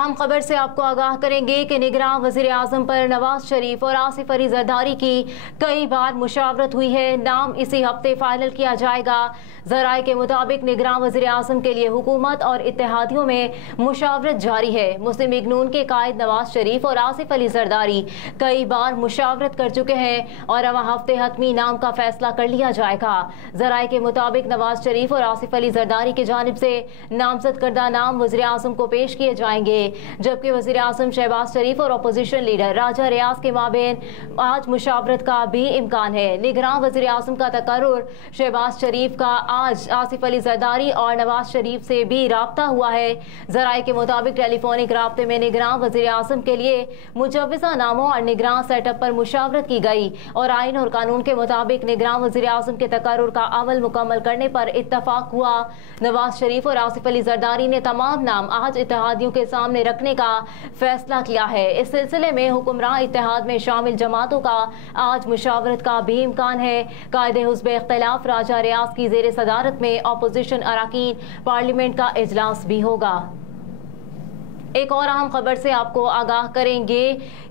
अहम खबर से आपको आगाह करेंगे कि निगरां वज़ीर आज़म पर नवाज शरीफ और आसिफ अली जरदारी की कई बार मुशावरत हुई है। नाम इसी हफ्ते फाइनल किया जाएगा। ज़राए के मुताबिक निगरां वज़ीर आज़म के लिए हुकूमत और इत्तेहादियों में मुशावरत जारी है। मुस्लिम लीग नून के कायद नवाज शरीफ और आसिफ अली जरदारी कई बार मुशावरत कर चुके हैं और अब हफ्ते हतमी नाम का फैसला कर लिया जाएगा। ज़राए के मुताबिक नवाज शरीफ और आसिफ अली जरदारी की जानिब से नामजद करदा नाम वज़ीर आज़म को पेश किए जाएंगे, जबकि वज़ीर आज़म शहबाज शरीफ और अपोजिशन लीडर राजा रियाज के माबेन आज मुशावरत का भी इम्कान है। निगरान वज़ीर आज़म का तकर्रुर शहबाज शरीफ का आज आसिफ अली जरदारी और नवाज शरीफ से भी राब्ता हुआ है। ज़राए के मुताबिक टेलीफोनिक राब्ते में निगरान वज़ीर आज़म के लिए मुजव्वज़ा नामों और निगरान सेटअप पर मुशावरत की गई और आइन और कानून के मुताबिक निगरान वज़ीर आज़म के तकर्रुर का अमल मुकम्मल करने पर इत्तफाक हुआ। नवाज शरीफ और आसिफ अली जरदारी ने तमाम नाम आज इत्तेहादियों के सामने रखने का फैसला किया है। इस सिलसिले में हुक्मरान इत्तेहाद में शामिल जमातों का आज मुशावरत का भी इम्कान है। कायदे हुज़्ब इख्तिलाफ राजा रियाज की ज़ेर सदारत में अपोजिशन अरकान पार्लियामेंट का इजलास भी होगा। एक और अहम खबर से आपको आगाह करेंगे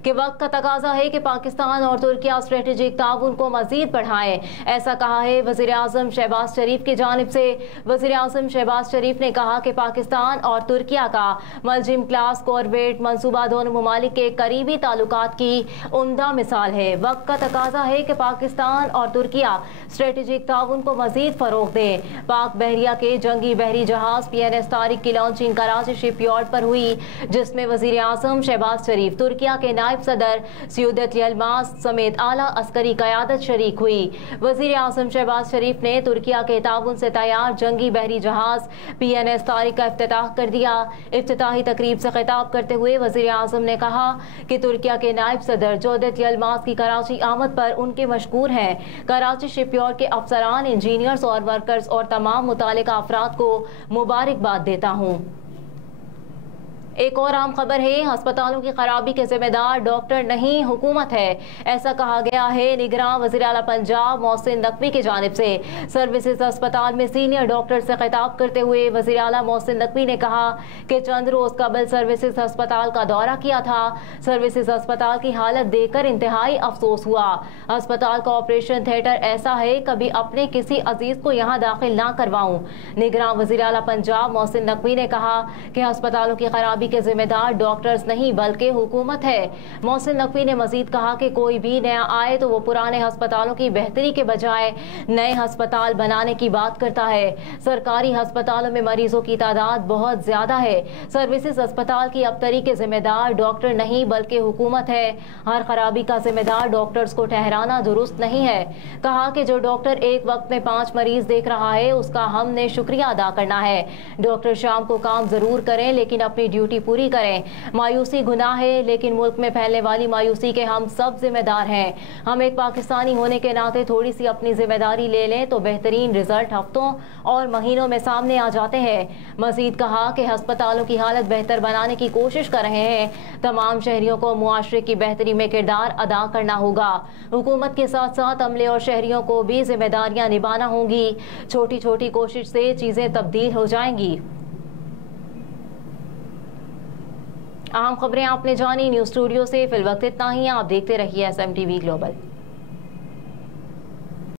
कि वक्त का तकाजा है कि पाकिस्तान और तुर्किया स्ट्रेटेजिक ताउन को मजीद बढ़ाएं। ऐसा कहा है वज़ीर आज़म शहबाज शरीफ की जानिब से। वज़ीर आज़म शहबाज शरीफ ने कहा कि पाकिस्तान और तुर्किया का मलजिम क्लास कॉरवेट मनसूबा दोनों ममालिक के करीबी ताल्लुकात की उम्दा मिसाल है। वक्त का तकाजा है कि पाकिस्तान और तुर्किया स्ट्रेटेजिक ताउन को मजीद फ़रोग़ दें। पाक बहरिया के जंगी बहरी जहाज़ PNS तारिक की लॉन्चिंग कराची शिपयार्ड पर हुई, जिसमें वज़ीर आज़म शहबाज शरीफ, तुर्किया के नायब सदर सऊदत यलमास समेत आला अस्करी क़यादत शरीक हुई। वज़ीर आज़म शहबाज शरीफ ने तुर्किया के ताउन से तैयार जंगी बहरी जहाज़ PNS तारिक का इफ्तिताह कर दिया। इफ्तिताही तकरीब से खिताब करते हुए वज़ीर आज़म ने कहा कि तुर्किया के नायब सदर सऊदत यलमास की कराची आमद पर उनके मशकूर हैं। कराची शिपयार्ड के अफसरान, इंजीनियर्स और वर्कर्स और तमाम मुतालिका अफराद को मुबारकबाद देता हूँ। एक और अहम खबर है, अस्पतालों की खराबी के जिम्मेदार डॉक्टर नहीं हुकूमत है। ऐसा कहा गया है निगरान वज़ीर आला पंजाब मोहसिन नकवी की जानिब से। सर्विसेज अस्पताल में सीनियर डॉक्टर से खिताब करते हुए वज़ीर आला मोहसिन नकवी ने कहा कि चंद रोज़ कबल सर्विसेज अस्पताल का दौरा किया था। सर्विसेज अस्पताल की हालत देखकर इंतहाई अफसोस हुआ। अस्पताल का ऑपरेशन थिएटर ऐसा है, कभी अपने किसी अजीज को यहाँ दाखिल ना करवाऊँ। निगरान वज़ीर आला पंजाब मोहसिन नकवी ने कहा कि अस्पतालों की खराबी के जिम्मेदार डॉक्टर्स नहीं बल्कि हुकूमत है। मोहसिन नकवी ने मजीद कहा कि कोई भी नया आए तो वो पुराने अस्पतालों की बेहतरी के बजाय नए अस्पताल बनाने की बात करता है। सरकारी अस्पतालों में मरीजों की तादाद बहुत ज्यादा है। सर्विसेज अस्पताल की अबतरी के जिम्मेदार डॉक्टर नहीं बल्कि हुकूमत है। हर खराबी का जिम्मेदार डॉक्टर्स को ठहराना दुरुस्त नहीं है। कहा कि जो डॉक्टर एक वक्त में 5 मरीज देख रहा है उसका हमने शुक्रिया अदा करना है। डॉक्टर शाम को काम जरूर करें लेकिन अपनी ड्यूटी पूरी करें। मायूसी गुनाह है लेकिन मुल्क में फैलने वाली मायूसी के हम सब जिम्मेदार हैं। हम एक पाकिस्तानी होने के नाते थोड़ी सी अपनी जिम्मेदारी ले लें तो बेहतरीन रिजल्ट हफ्तों और महीनों में सामने आ जाते हैं। मजीद कहा कि अस्पतालों की हालत बेहतर बनाने की कोशिश कर रहे हैं। तमाम शहरियों को मुआशरे की बेहतरी में किरदार अदा करना होगा। हुकूमत के साथ साथ अमले और शहरियों को भी जिम्मेदारियां निभाना होंगी। छोटी छोटी कोशिश से चीजें तब्दील हो जाएंगी। अहम खबरें आपने जानी। न्यूज़ स्टूडियो से फिलवक्त इतना ही। आप देखते रहिए SMTV ग्लोबल।